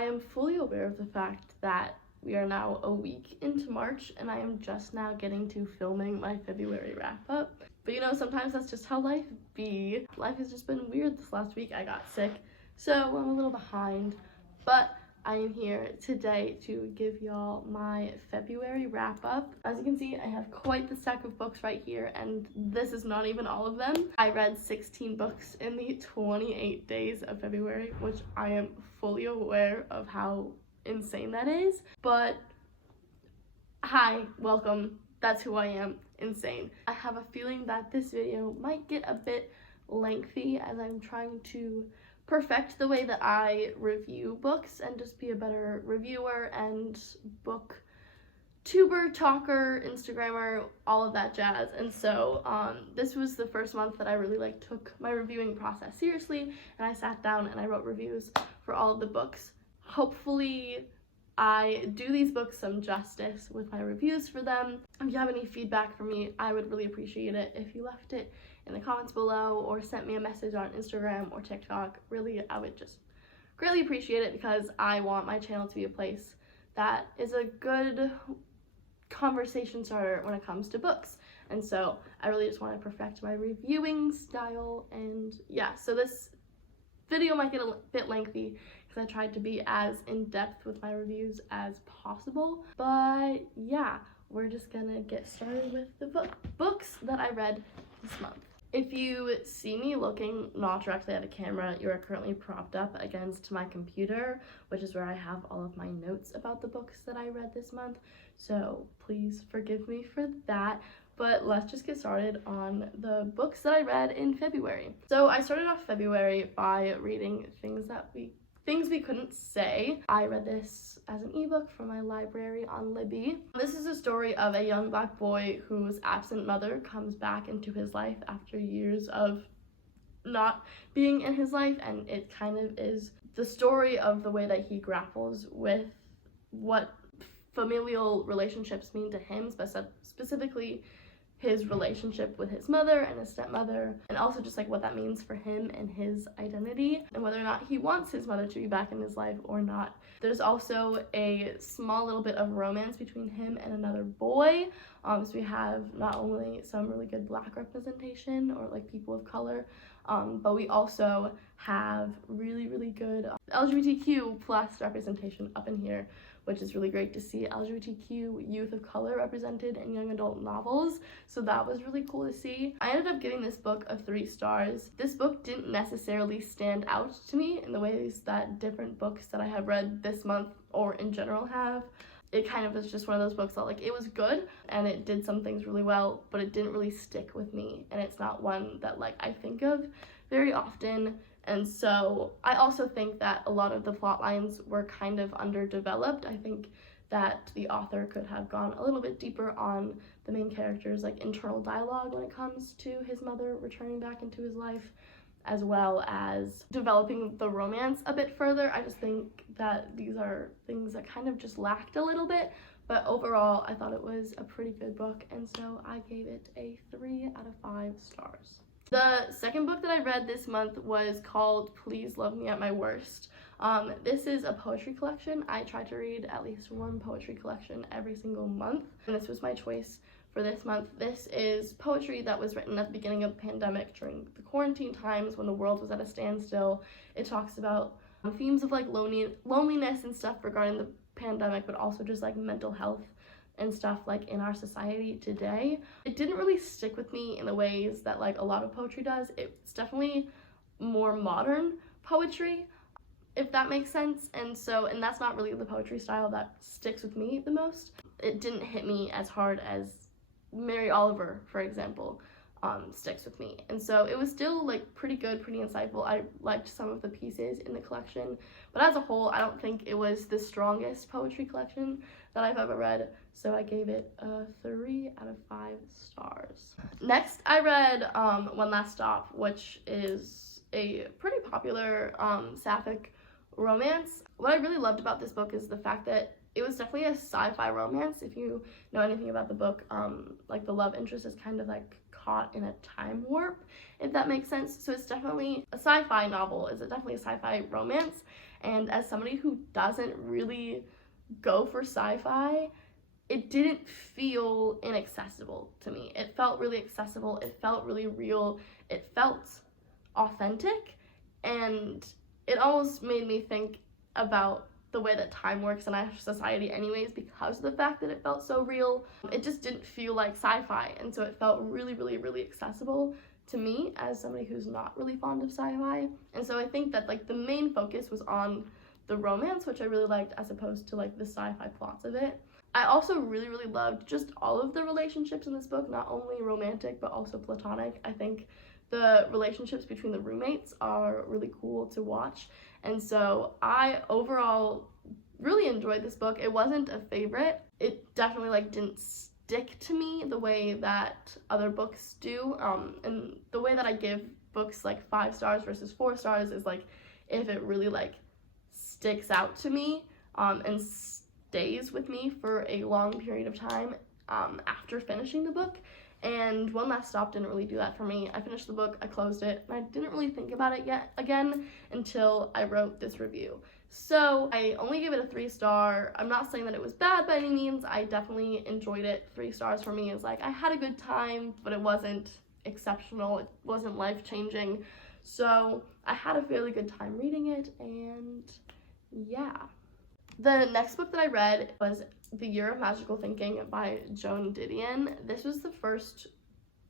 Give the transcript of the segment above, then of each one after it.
I am fully aware of the fact that we are now a week into March and I am just now getting to filming my February wrap up. But you know, sometimes that's just how life be. Life has just been weird this last week. I got sick, so I'm a little behind. But I am here today to give y'all my February wrap up. As you can see, I have quite the stack of books right here, and this is not even all of them. I read 16 books in the 28 days of February, which I am fully aware of how insane that is. But hi, welcome. That's who I am, insane. I have a feeling that this video might get a bit lengthy as I'm trying to perfect the way that I review books and just be a better reviewer and book tuber, talker, Instagrammer, all of that jazz. And so this was the first month that I really took my reviewing process seriously, and I sat down and I wrote reviews for all of the books. Hopefully I do these books some justice with my reviews for them. If you have any feedback for me, I would really appreciate it if you left it in the comments below or sent me a message on Instagram or TikTok. Really, I would just greatly appreciate it because I want my channel to be a place that is a good conversation starter when it comes to books. And so I really just want to perfect my reviewing style. And yeah, so this video might get a bit lengthy because I tried to be as in-depth with my reviews as possible. But yeah, we're just gonna get started with the books that I read this month. If you see me looking not directly at a camera, you are currently propped up against my computer, which is where I have all of my notes about the books that I read this month. So please forgive me for that. But let's just get started on the books that I read in February. So I started off February by reading Things We Couldn't Say. I read this as an ebook from my library on Libby. This is a story of a young black boy whose absent mother comes back into his life after years of not being in his life, and it kind of is the story of the way that he grapples with what familial relationships mean to him, specifically his relationship with his mother and his stepmother, and also just what that means for him and his identity, and whether or not he wants his mother to be back in his life or not. There's also a small little bit of romance between him and another boy. So we have not only some really good black representation or people of color, but we also have really good LGBTQ plus representation up in here, which is really great to see LGBTQ youth of color represented in young adult novels. So that was really cool to see. I ended up giving this book a 3 stars. This book didn't necessarily stand out to me in the ways that different books that I have read this month or in general have. It kind of was just one of those books that it was good and it did some things really well, but it didn't really stick with me, and it's not one that I think of very often. And so I also think that a lot of the plot lines were kind of underdeveloped. I think that the author could have gone a little bit deeper on the main character's internal dialogue when it comes to his mother returning back into his life, as well as developing the romance a bit further. I just think that these are things that kind of just lacked a little bit, but overall I thought it was a pretty good book, and so I gave it a 3 out of 5 stars. The second book that I read this month was called Please Love Me at My Worst. This is a poetry collection. I try to read at least one poetry collection every single month, and this was my choice for this month. This is poetry that was written at the beginning of the pandemic during the quarantine times when the world was at a standstill. It talks about themes of loneliness and stuff regarding the pandemic, but also just mental health and stuff in our society today. It didn't really stick with me in the ways that a lot of poetry does. It's definitely more modern poetry, if that makes sense, and that's not really the poetry style that sticks with me the most. It didn't hit me as hard as Mary Oliver, for example, sticks with me, and so it was still pretty good, pretty insightful. I liked some of the pieces in the collection, but as a whole I don't think it was the strongest poetry collection that I've ever read, so I gave it a 3 out of 5 stars. Next I read One Last Stop, which is a pretty popular sapphic romance. What I really loved about this book is the fact that it was definitely a sci-fi romance. If you know anything about the book, the love interest is kind of caught in a time warp, if that makes sense. So it's definitely a sci-fi novel. It's definitely a sci-fi romance, And as somebody who doesn't really go for sci-fi, it didn't feel inaccessible to me. It felt really accessible, it felt really real, it felt authentic, and it almost made me think about the way that time works in our society anyways, because of the fact that it felt so real. It just didn't feel like sci-fi, and so it felt really, really, really accessible to me as somebody who's not really fond of sci-fi. And so I think that like the main focus was on the romance, which I really liked, as opposed to like the sci-fi plots of it. I also really, really loved just all of the relationships in this book, not only romantic but also platonic. I think the relationships between the roommates are really cool to watch, and so I overall really enjoyed this book. It wasn't a favorite. It definitely like didn't stick to me the way that other books do, and the way that I give books like 5 stars versus 4 stars is like if it really like sticks out to me and stays with me for a long period of time after finishing the book. And One Last Stop didn't really do that for me. I finished the book, I closed it, and I didn't really think about it again until I wrote this review. So I only gave it a 3-star. I'm not saying that it was bad by any means. I definitely enjoyed it. 3 stars for me is like I had a good time, but it wasn't exceptional. It wasn't life-changing. So I had a fairly good time reading it, and yeah. The next book that I read was The Year of Magical Thinking by Joan Didion. This was the first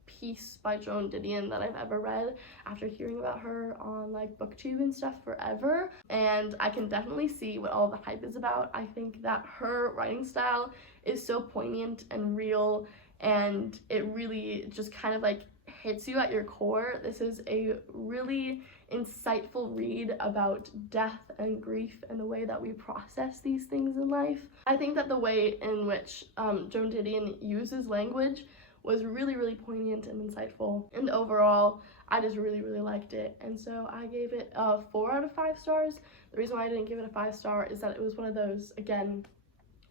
piece by Joan Didion that I've ever read after hearing about her on like BookTube and stuff forever, and I can definitely see what all the hype is about. I think that her writing style is so poignant and real, and it really just kind of like hits you at your core. This is a really insightful read about death and grief and the way that we process these things in life. I think that the way in which Joan Didion uses language was really, really poignant and insightful, and overall I just really, really liked it, and so I gave it a 4 out of 5 stars. The reason why I didn't give it a 5-star is that it was one of those, again,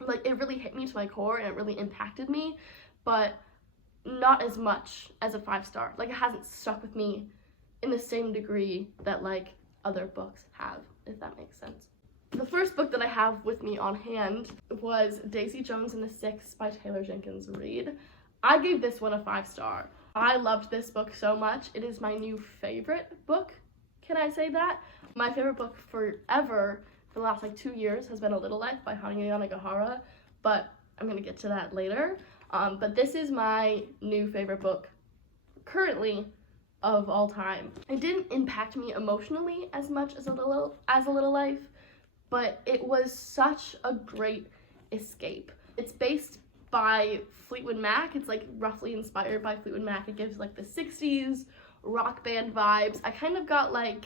like it really hit me to my core and it really impacted me, but not as much as a 5-star. Like it hasn't stuck with me in the same degree that like other books have, if that makes sense. The first book that I have with me on hand was Daisy Jones and the Six by Taylor Jenkins Reid. I gave this one a 5-star. I loved this book so much. It is my new favorite book. Can I say that? My favorite book forever for the last like 2 years has been A Little Life by Hanya Yanagihara, but I'm gonna get to that later. But this is my new favorite book currently of all time. It didn't impact me emotionally as much as A Little Life, but it was such a great escape. It's based by Fleetwood Mac. It's like roughly inspired by Fleetwood Mac. It gives like the 60s rock band vibes. I kind of got like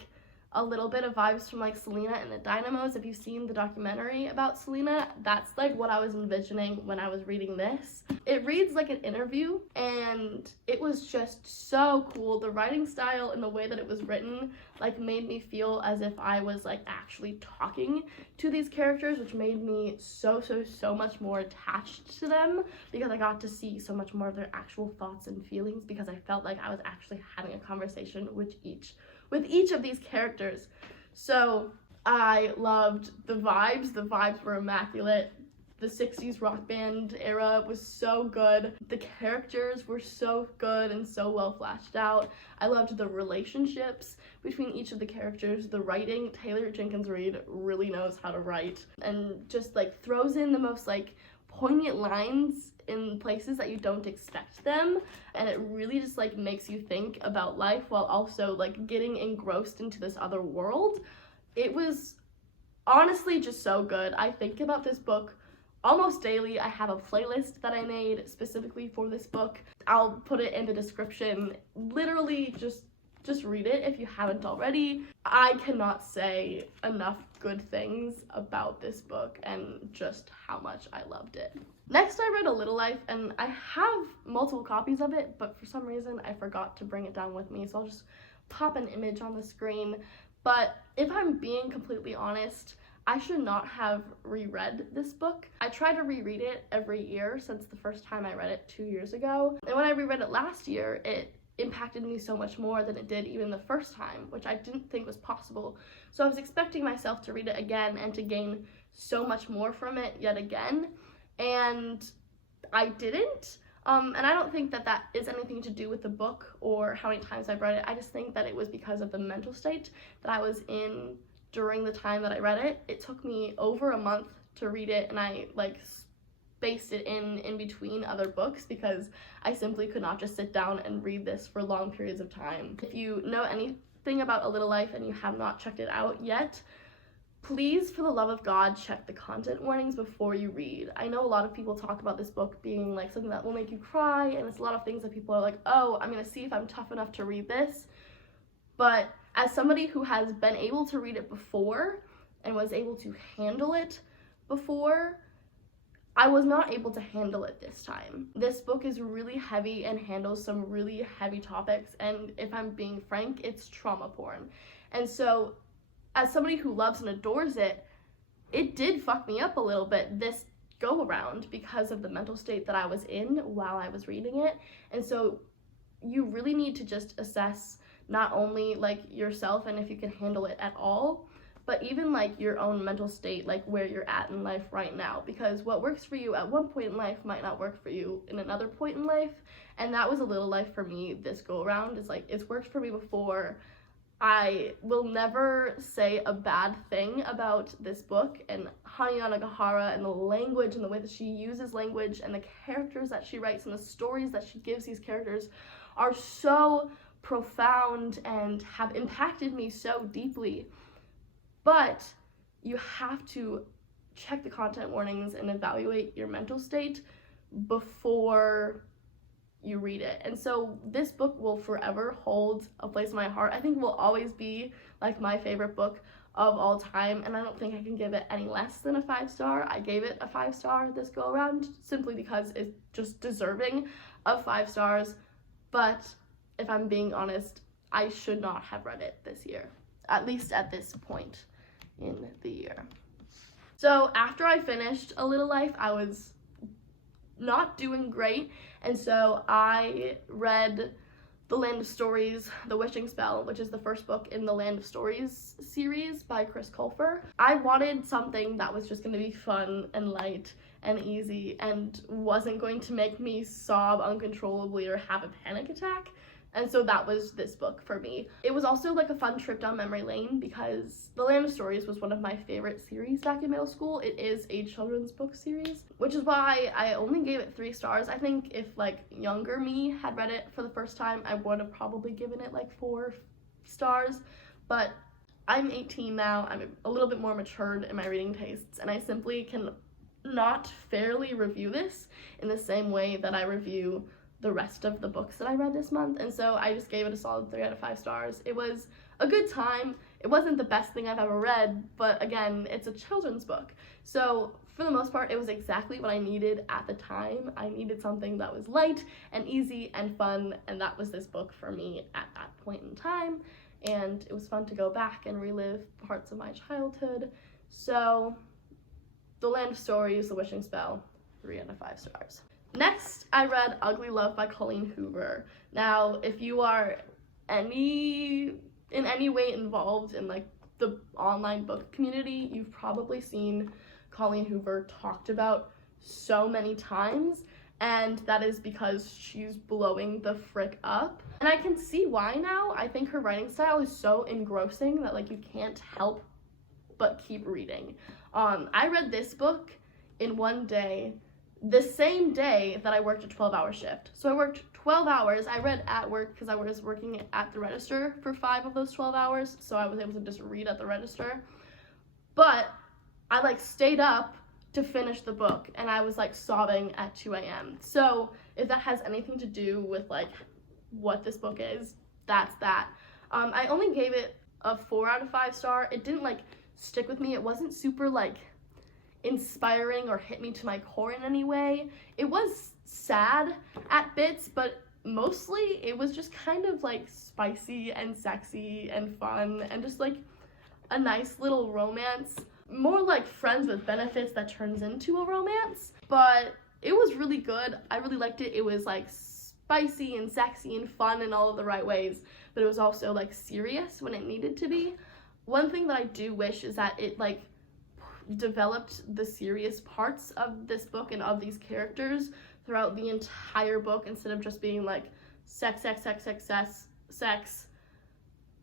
a little bit of vibes from like Selena and the Dynamos. If you've seen the documentary about Selena, that's like what I was envisioning when I was reading this. It reads like an interview, and it was just so cool. The writing style and the way that it was written like made me feel as if I was like actually talking to these characters, which made me so much more attached to them, because I got to see so much more of their actual thoughts and feelings, because I felt like I was actually having a conversation with each of these characters. So I loved the vibes. The vibes were immaculate. The 60s rock band era was so good. The characters were so good and so well fleshed out. I loved the relationships between each of the characters. The writing, Taylor Jenkins Reid really knows how to write, and just like throws in the most like poignant lines in places that you don't expect them, and it really just like makes you think about life while also like getting engrossed into this other world. It was honestly just so good. I think about this book almost daily. I have a playlist that I made specifically for this book. I'll put it in the description. Literally just read it if you haven't already. I cannot say enough good things about this book and just how much I loved it. Next, I read A Little Life, and I have multiple copies of it, but for some reason I forgot to bring it down with me, so I'll just pop an image on the screen. But if I'm being completely honest, I should not have reread this book. I try to reread it every year since the first time I read it 2 years ago, and when I reread it last year, it impacted me so much more than it did even the first time, which I didn't think was possible. So I was expecting myself to read it again and to gain so much more from it yet again, and I didn't. And I don't think that that is anything to do with the book or how many times I've read it. I just think that it was because of the mental state that I was in during the time that I read it. It took me over a month to read it, and I like spaced it in between other books because I simply could not just sit down and read this for long periods of time. If you know anything about A Little Life and you have not checked it out yet, please, for the love of God, check the content warnings before you read. I know a lot of people talk about this book being like something that will make you cry, and it's a lot of things that people are like, oh, I'm gonna see if I'm tough enough to read this. But as somebody who has been able to read it before and was able to handle it before, I was not able to handle it this time. This book is really heavy and handles some really heavy topics, and if I'm being frank, it's trauma porn. And so, as somebody who loves and adores it, it did fuck me up a little bit this go around because of the mental state that I was in while I was reading it. And so you really need to just assess not only like yourself and if you can handle it at all, but even like your own mental state, like where you're at in life right now, because what works for you at one point in life might not work for you in another point in life. And that was A Little Life for me this go around. It's like, it's worked for me before. I will never say a bad thing about this book, and Hanya Nagahara and the language and the way that she uses language and the characters that she writes and the stories that she gives these characters are so profound and have impacted me so deeply. But you have to check the content warnings and evaluate your mental state before you read it. And so this book will forever hold a place in my heart. I think will always be like my favorite book of all time, and I don't think I can give it any less than a 5-star. I gave it a 5-star this go around simply because it's just deserving of 5 stars. But if I'm being honest, I should not have read it this year, at least at this point in the year. So after I finished A Little Life, I was not doing great, and so I read The Land of Stories, The Wishing Spell, which is the first book in the Land of Stories series by Chris Colfer. I wanted something that was just going to be fun and light and easy and wasn't going to make me sob uncontrollably or have a panic attack. And so that was this book for me. It was also like a fun trip down memory lane because The Land of Stories was one of my favorite series back in middle school. It is a children's book series, which is why I only gave it 3 stars. I think if like younger me had read it for the first time, I would have probably given it like 4 stars. But I'm 18 now, I'm a little bit more matured in my reading tastes, and I simply can not fairly review this in the same way that I review the rest of the books that I read this month. And so I just gave it a solid 3 out of 5 stars. It was a good time. It wasn't the best thing I've ever read, but again, it's a children's book. So for the most part, it was exactly what I needed at the time. I needed something that was light and easy and fun, and that was this book for me at that point in time. And it was fun to go back and relive parts of my childhood. So The Land of Stories, The Wishing Spell, 3 out of 5 stars. Next, I read Ugly Love by Colleen Hoover. Now, if you are in any way involved in like the online book community, you've probably seen Colleen Hoover talked about so many times, and that is because she's blowing the frick up. And I can see why now. I think her writing style is so engrossing that like you can't help but keep reading. I read this book in one day, the same day that I worked a 12-hour shift. So I worked 12 hours. I read at work because I was working at the register for 5 of those 12 hours, so I was able to just read at the register. But I like stayed up to finish the book, and I was like sobbing at 2 a.m. So if that has anything to do with like what this book is, that's that. I only gave it a 4 out of 5 star. It didn't like stick with me. It wasn't super like inspiring or hit me to my core in any way. It was sad at bits, but mostly it was just kind of like spicy and sexy and fun and just like a nice little romance, more like Friends with Benefits that turns into a romance. But it was really good. I really liked it. It was like spicy and sexy and fun in all of the right ways, but it was also like serious when it needed to be. One thing that I do wish is that it like developed the serious parts of this book and of these characters throughout the entire book, instead of just being like sex,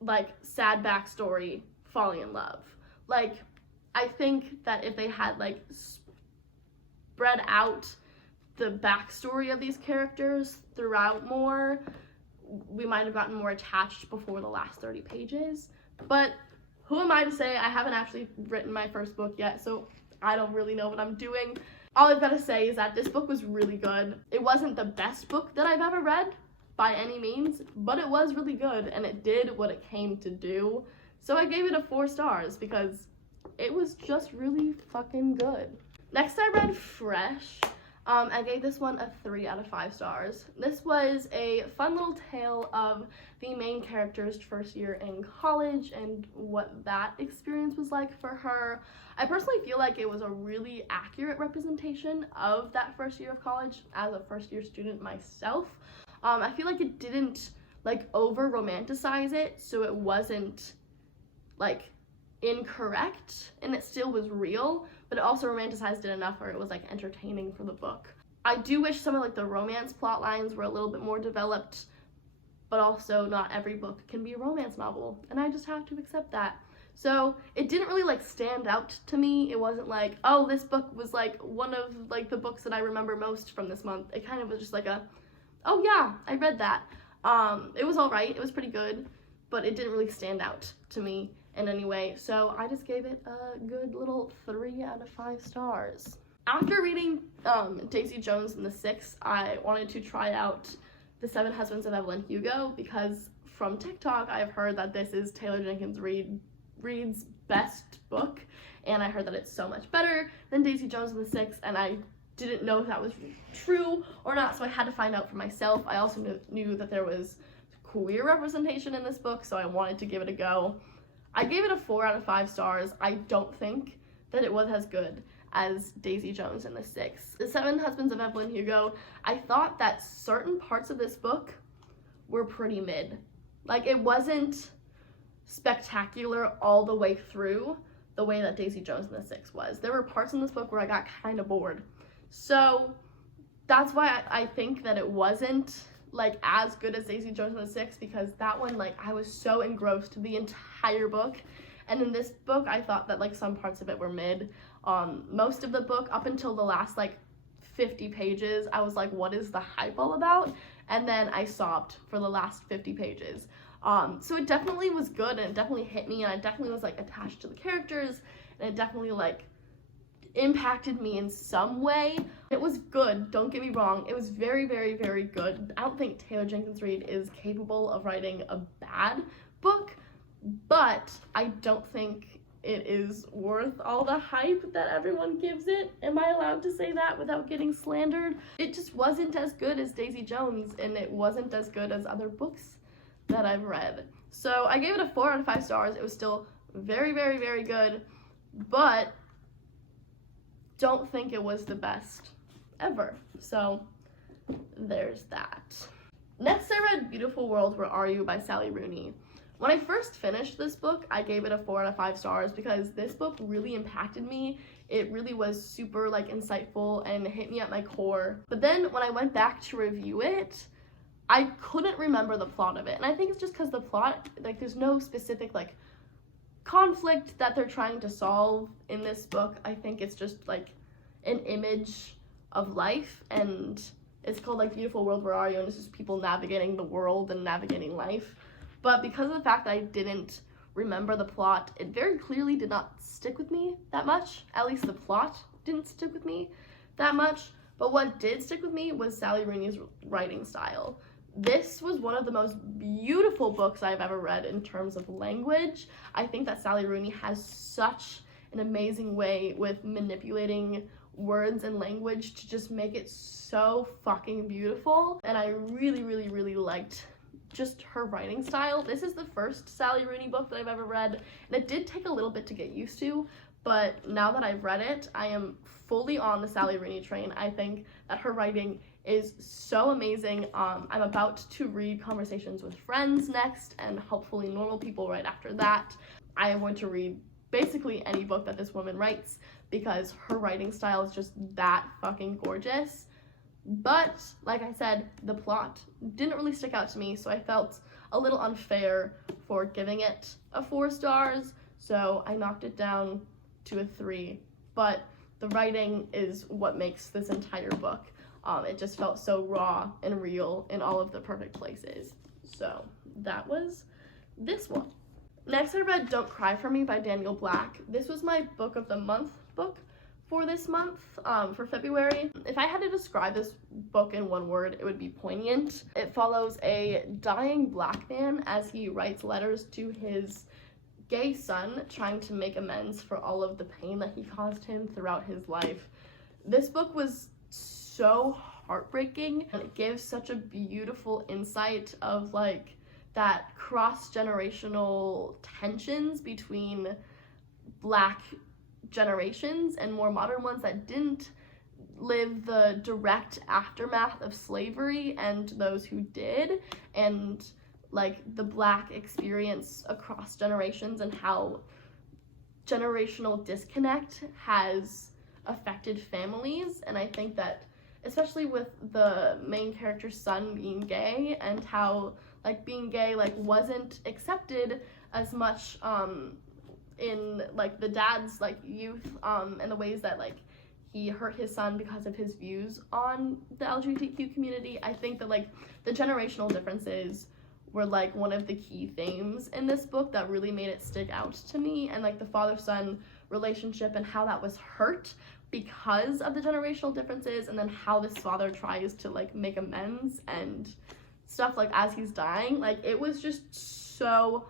like sad backstory, falling in love. Like, I think that if they had like spread out the backstory of these characters throughout more, we might have gotten more attached before the last 30 pages. But who am I to say? I haven't actually written my first book yet, so I don't really know what I'm doing. All I've got to say is that this book was really good. It wasn't the best book that I've ever read by any means, but it was really good and it did what it came to do. So I gave it a 4 stars because it was just really fucking good. Next I read Fresh. I gave this one a 3 out of 5 stars. This was a fun little tale of the main character's first year in college and what that experience was like for her. I personally feel like it was a really accurate representation of that first year of college as a first year student myself. I feel like it didn't like over romanticize it, so it wasn't like incorrect and it still was real, but it also romanticized it enough where it was like entertaining for the book. I do wish some of like the romance plot lines were a little bit more developed, but also not every book can be a romance novel, and I just have to accept that. So it didn't really like stand out to me. It wasn't like, oh, this book was like one of like the books that I remember most from this month. It kind of was just like a, oh yeah, I read that. It was all right, it was pretty good, but it didn't really stand out to me in any way, so I just gave it a good little 3 out of 5 stars. After reading Daisy Jones and the Six, I wanted to try out The Seven Husbands of Evelyn Hugo, because from TikTok I've heard that this is Taylor Jenkins Reid's best book, and I heard that it's so much better than Daisy Jones and the Six, and I didn't know if that was true or not, so I had to find out for myself. I also knew that there was queer representation in this book, so I wanted to give it a go. I gave it a 4 out of 5 stars. I don't think that it was as good as Daisy Jones and the Six. The Seven Husbands of Evelyn Hugo, I thought that certain parts of this book were pretty mid. Like, it wasn't spectacular all the way through the way that Daisy Jones and the Six was. There were parts in this book where I got kind of bored. So that's why I think that it wasn't like as good as Daisy Jones and the Six, because that one, like, I was so engrossed the entire book, and in this book I thought that like some parts of it were mid. Most of the book up until the last like 50 pages I was like, what is the hype all about? And then I sobbed for the last 50 pages. So it definitely was good, and it definitely hit me, and I definitely was like attached to the characters, and it definitely like impacted me in some way. It was good, don't get me wrong, it was very, very, very good. I don't think Taylor Jenkins Reid is capable of writing a bad book, but I don't think it is worth all the hype that everyone gives it. Am I allowed to say that without getting slandered? It just wasn't as good as Daisy Jones, and it wasn't as good as other books that I've read. So I gave it a 4 out of 5 stars. It was still very, very, very good, but don't think it was the best ever. So there's that. Next I read Beautiful World, Where Are You by Sally Rooney. When I first finished this book, I gave it a 4 out of 5 stars because this book really impacted me. It really was super like insightful and hit me at my core. But then when I went back to review it, I couldn't remember the plot of it. And I think it's just because the plot, like, there's no specific like conflict that they're trying to solve in this book. I think it's just like an image of life, and it's called like Beautiful World, Where Are You? And it's just people navigating the world and navigating life. But because of the fact that I didn't remember the plot, it very clearly did not stick with me that much. At least the plot didn't stick with me that much. But what did stick with me was Sally Rooney's writing style. This was one of the most beautiful books I've ever read in terms of language. I think that Sally Rooney has such an amazing way with manipulating words and language to just make it so fucking beautiful. And I really, really, really liked just her writing style. This is the first Sally Rooney book that I've ever read, and it did take a little bit to get used to, but now that I've read it, I am fully on the Sally Rooney train. I think that her writing is so amazing. I'm about to read Conversations with Friends next, and hopefully Normal People right after that. I am going to read basically any book that this woman writes because her writing style is just that fucking gorgeous. But, like I said, the plot didn't really stick out to me, so I felt a little unfair for giving it a 4 stars, so I knocked it down to a 3. But the writing is what makes this entire book. It just felt so raw and real in all of the perfect places. So that was this one. Next, I read Don't Cry For Me by Daniel Black. This was my book of the month book for this month, for February. If I had to describe this book in one word, it would be poignant. It follows a dying Black man as he writes letters to his gay son, trying to make amends for all of the pain that he caused him throughout his life. This book was so heartbreaking, and it gives such a beautiful insight of like that cross-generational tensions between Black generations and more modern ones that didn't live the direct aftermath of slavery and those who did, and like the Black experience across generations and how generational disconnect has affected families. And I think that especially with the main character's son being gay, and how like being gay like wasn't accepted as much in like the dad's like youth, and the ways that like he hurt his son because of his views on the LGBTQ community. I think that like the generational differences were like one of the key themes in this book that really made it stick out to me, and like the father-son relationship and how that was hurt because of the generational differences, and then how this father tries to like make amends and stuff like as he's dying. Like it was just so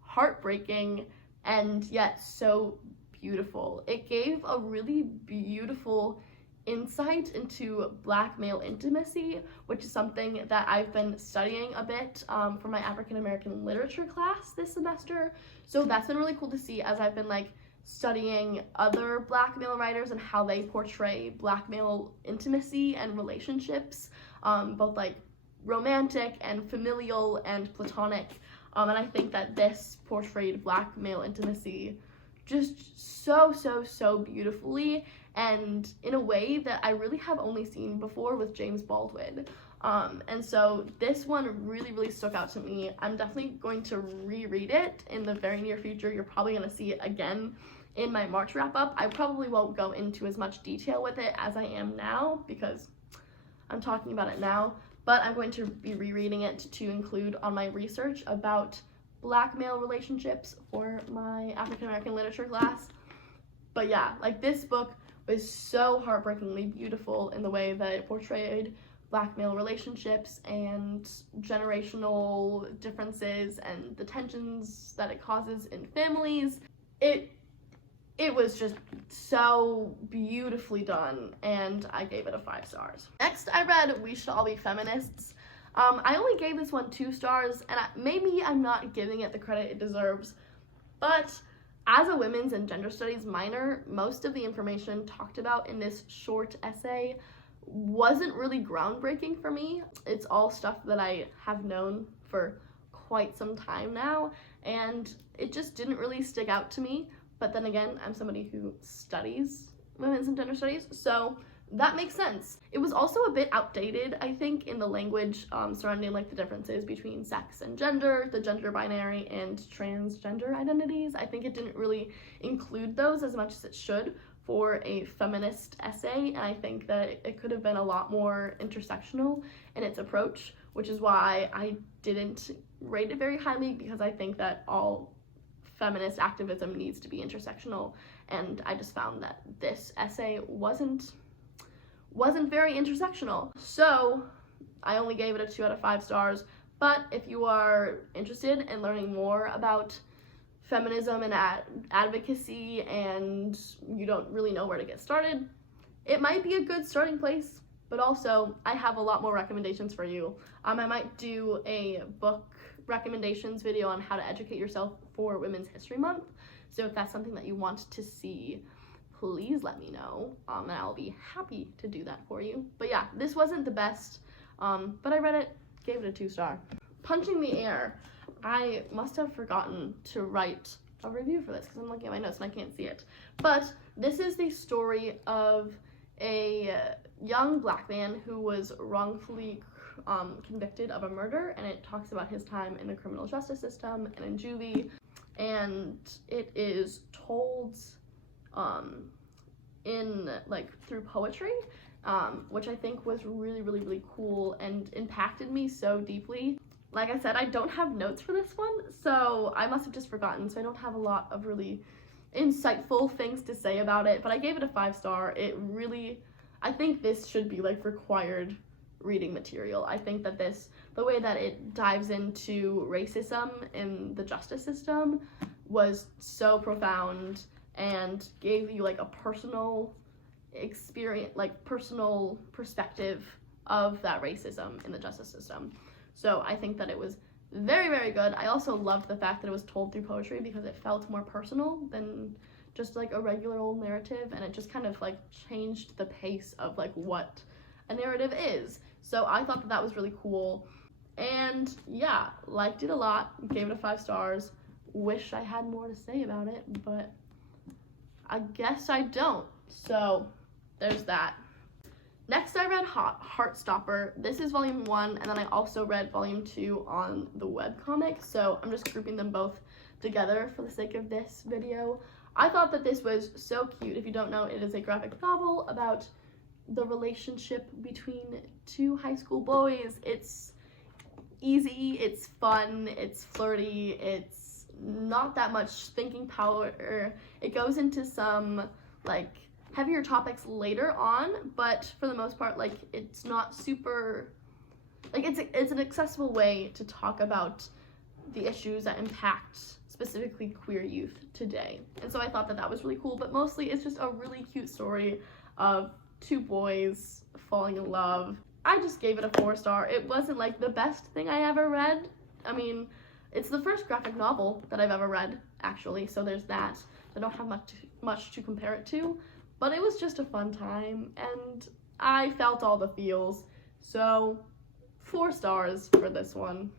heartbreaking and yet so beautiful. It gave a really beautiful insight into Black male intimacy, which is something that I've been studying a bit for my African American literature class this semester. So that's been really cool to see as I've been like studying other Black male writers and how they portray Black male intimacy and relationships, both like romantic and familial and platonic. And I think that this portrayed Black male intimacy just so beautifully, and in a way that I really have only seen before with James Baldwin. And so this one really stuck out to me. I'm definitely going to reread it in the very near future. You're probably going to see it again in my March wrap-up. I probably won't go into as much detail with it as I am now because I'm talking about it now, but I'm going to be rereading it to include on my research about Black male relationships for my African American literature class. But yeah, like this book was so heartbreakingly beautiful in the way that it portrayed Black male relationships and generational differences and the tensions that it causes in families. It was just so beautifully done, and I gave it a 5 stars. Next, I read We Should All Be Feminists. I only gave this one 2 stars, and maybe I'm not giving it the credit it deserves, but as a women's and gender studies minor, most of the information talked about in this short essay wasn't really groundbreaking for me. It's all stuff that I have known for quite some time now, and it just didn't really stick out to me. But then again, I'm somebody who studies women's and gender studies, so that makes sense. It was also a bit outdated, I think, in the language surrounding like the differences between sex and gender, the gender binary and transgender identities. I think it didn't really include those as much as it should for a feminist essay, and I think that it could have been a lot more intersectional in its approach, which is why I didn't rate it very highly, because I think that all feminist activism needs to be intersectional, and I just found that this essay wasn't very intersectional. So I only gave it a 2 out of 5 stars, but if you are interested in learning more about feminism and advocacy and you don't really know where to get started, it might be a good starting place. But also, I have a lot more recommendations for you. I might do a book recommendations video on how to educate yourself for Women's History Month. So if that's something that you want to see, please let me know, and I'll be happy to do that for you. But yeah, this wasn't the best, but I read it, gave it a 2-star. Punching the Air. I must have forgotten to write a review for this because I'm looking at my notes and I can't see it. But this is the story of a young black man who was wrongfully convicted of a murder, and it talks about his time in the criminal justice system and in juvie, and it is told in like through poetry, which I think was really, really, really cool and impacted me so deeply. Like I said, I don't have notes for this one, so I must have just forgotten, so I don't have a lot of really insightful things to say about it, but I gave it a 5-star. It really, I think this should be like required reading material. I think that this, the way that it dives into racism in the justice system was so profound and gave you like a personal experience, like personal perspective of that racism in the justice system. So I think that it was very, very good. I also loved the fact that it was told through poetry because it felt more personal than just like a regular old narrative, and it just kind of like changed the pace of like what a narrative is. So I thought that that was really cool, and yeah, liked it a lot, gave it a 5 stars. Wish I had more to say about it, but I guess I don't. So there's that. Next, I read Heartstopper. This is volume 1, and then I also read volume 2 on the webcomic, so I'm just grouping them both together for the sake of this video. I thought that this was so cute. If you don't know, it is a graphic novel about the relationship between 2 high school boys. It's easy, it's fun, it's flirty, it's not that much thinking power. It goes into some, like, heavier topics later on, but for the most part, like, it's not super, like, it's an accessible way to talk about the issues that impact specifically queer youth today. And so I thought that that was really cool, but mostly it's just a really cute story of 2 boys falling in love. I just gave it a 4-star. It wasn't like the best thing I ever read. I mean, it's the first graphic novel that I've ever read, actually, so there's that. I don't have much to compare it to. But it was just a fun time, and I felt all the feels, so 4 stars for this one.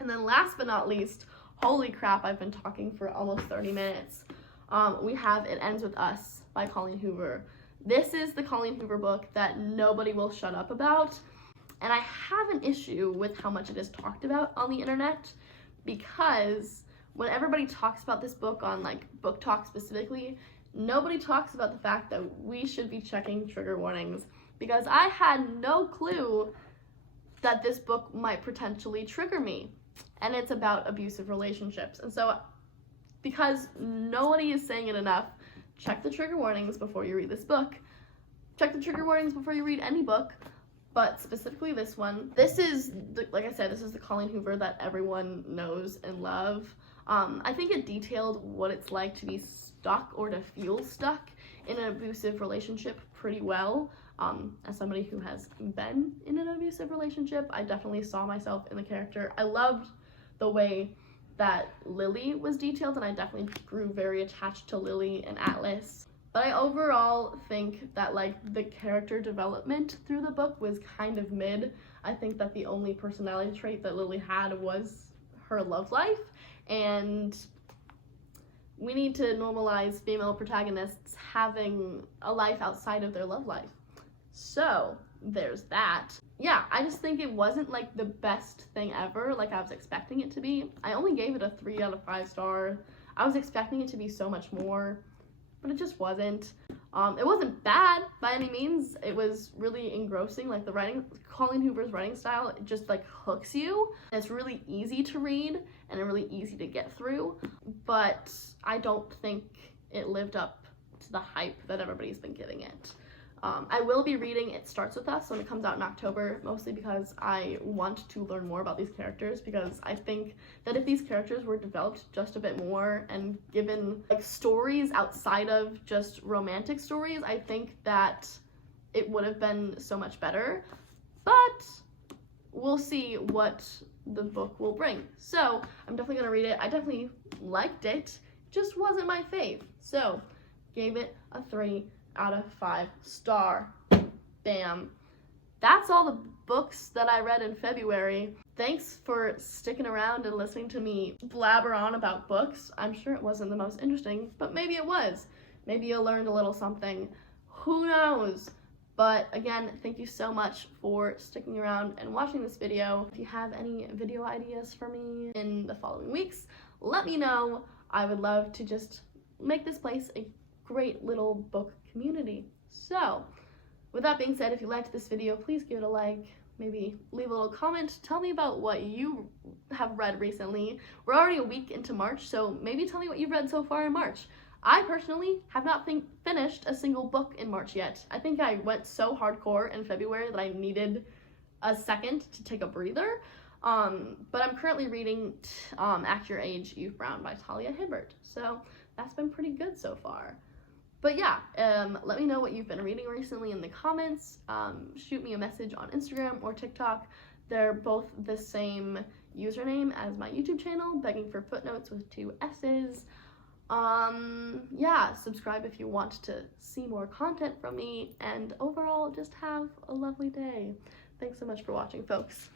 And then last but not least, holy crap, I've been talking for almost 30 minutes. We have It Ends With Us by Colleen Hoover. This is the Colleen Hoover book that nobody will shut up about, and I have an issue with how much it is talked about on the internet, because when everybody talks about this book on like Book Talk specifically, nobody talks about the fact that we should be checking trigger warnings, because I had no clue that this book might potentially trigger me, and it's about abusive relationships. And so, because nobody is saying it enough, check the trigger warnings before you read this book. Check the trigger warnings before you read any book, but specifically this one. This is, like I said, this is the Colleen Hoover that everyone knows and love. I think it detailed what it's like to be stuck or to feel stuck in an abusive relationship pretty well. As somebody who has been in an abusive relationship, I definitely saw myself in the character. I loved the way that Lily was detailed, and I definitely grew very attached to Lily and Atlas. But I overall think that like the character development through the book was kind of mid. I think that the only personality trait that Lily had was her love life, and we need to normalize female protagonists having a life outside of their love life. So there's that. Yeah, I just think it wasn't like the best thing ever like I was expecting it to be. I only gave it a 3 out of 5 stars. I was expecting it to be so much more, but it just wasn't. It wasn't bad by any means. It was really engrossing. Like the writing, Colleen Hoover's writing style, it just like hooks you. It's really easy to read and really easy to get through, but I don't think it lived up to the hype that everybody's been giving it. I will be reading It Starts With Us when it comes out in October, mostly because I want to learn more about these characters, because I think that if these characters were developed just a bit more and given like stories outside of just romantic stories, I think that it would have been so much better. But we'll see what the book will bring. So I'm definitely gonna read it. I definitely liked it, just wasn't my fave. So Gave it a 3 out of 5 star. Bam. That's all the books that I read in February. Thanks for sticking around and listening to me blabber on about books. I'm sure it wasn't the most interesting, but maybe it was. Maybe you learned a little something. Who knows? But again, thank you so much for sticking around and watching this video. If you have any video ideas for me in the following weeks, let me know. I would love to just make this place a great little book community. So, with that being said, if you liked this video, please give it a like, maybe leave a little comment. Tell me about what you have read recently. We're already a week into March, so maybe tell me what you've read so far in March. I personally have not finished a single book in March yet. I think I went so hardcore in February that I needed a second to take a breather. But I'm currently reading Act Your Age, Eve Brown by Talia Hibbert. So that's been pretty good so far. But yeah, let me know what you've been reading recently in the comments. Shoot me a message on Instagram or TikTok. They're both the same username as my YouTube channel, Begging for Footnotes with 2 S's. Yeah, subscribe if you want to see more content from me, and overall, just have a lovely day. Thanks so much for watching, folks.